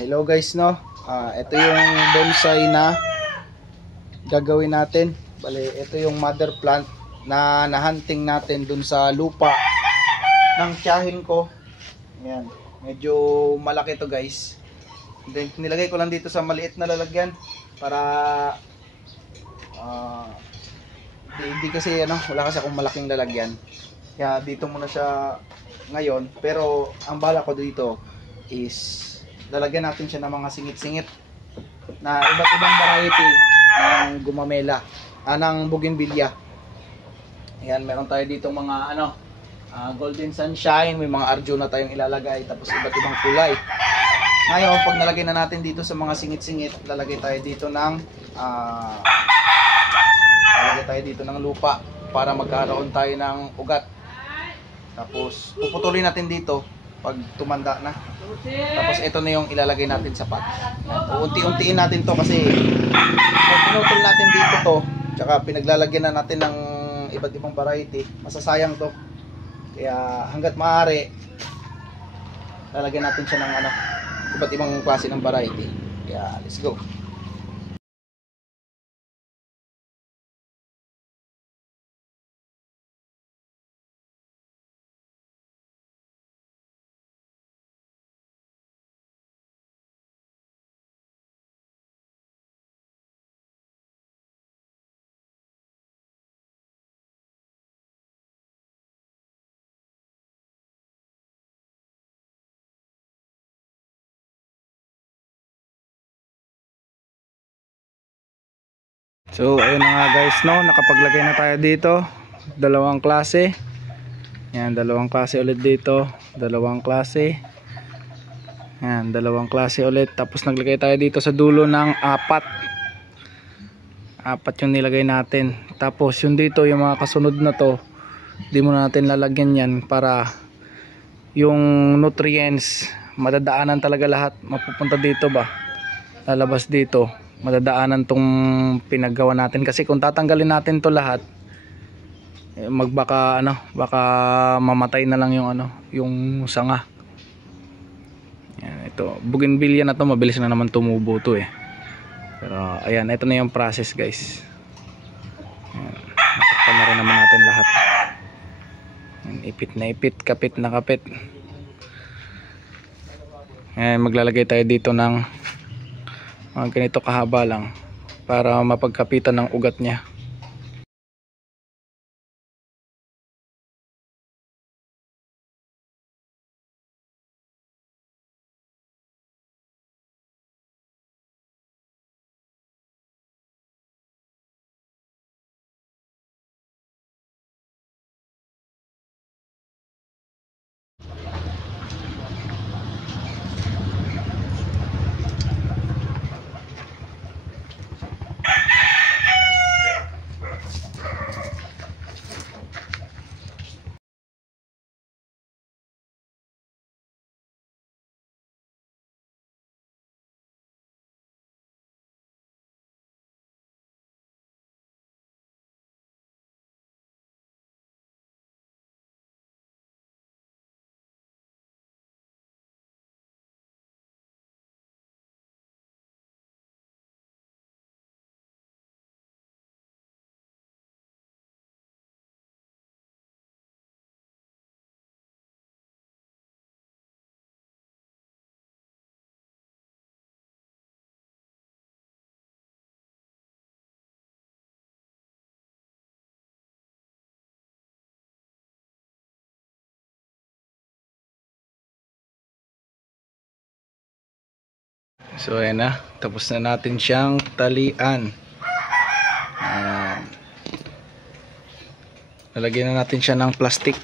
Hello guys, no. Ito yung bonsai na gagawin natin. Bale, ito yung mother plant na nahunting natin dun sa lupa ng tiyahin ko. Ayan, medyo malaki to guys. Then, nilagay ko lang dito sa maliit na lalagyan para hindi kasi wala kasi akong malaking lalagyan. Kaya dito muna siya ngayon. Pero ang bala ko dito is lalagyan natin siya ng mga singit-singit na iba't ibang variety ng gumamela, ng bougainvillea. Ayan, meron tayo dito mga golden sunshine, may mga arjuna tayong ilalagay, tapos iba't ibang kulay. Ngayon, pag nalagay na natin dito sa mga singit-singit, lalagay tayo dito ng lupa para magkaroon tayo ng ugat. Tapos puputulin natin dito pag tumanda na. Tapos ito na yung ilalagay natin sa pot. Unti-untiin natin to kasi pag pinutol natin dito to, tsaka pinaglalagyan na natin ng iba't ibang variety, masasayang to. Kaya hanggat maaari, lalagyan natin siya ng iba't ibang klase ng variety. Kaya let's go. So ayun na nga guys, no, nakapaglagay na tayo dito. Dalawang klase. Yan, dalawang klase ulit dito. Dalawang klase. Yan, dalawang klase ulit. Tapos naglagay tayo dito sa dulo ng apat. Apat yung nilagay natin. Tapos yung dito, yung mga kasunod na to, di muna natin lalagyan yan para yung nutrients madadaanan talaga lahat. Mapupunta dito ba? Lalabas dito. Madadaanan tong pinaggawa natin kasi kung tatanggalin natin to lahat, baka mamatay na lang yung sanga. Yan, ito bougainvillea na to, mabilis na naman tumubo to pero ayan, ito na yung process guys. Yan, natakpan na rin naman natin lahat. Yan, ipit na ipit, kapit na kapit. Yan, maglalagay tayo dito ng ganito kahaba lang para mapagkapitan ng ugat niya. So ayan na, tapos na natin siyang talian. Lalagyan na natin siya ng plastic.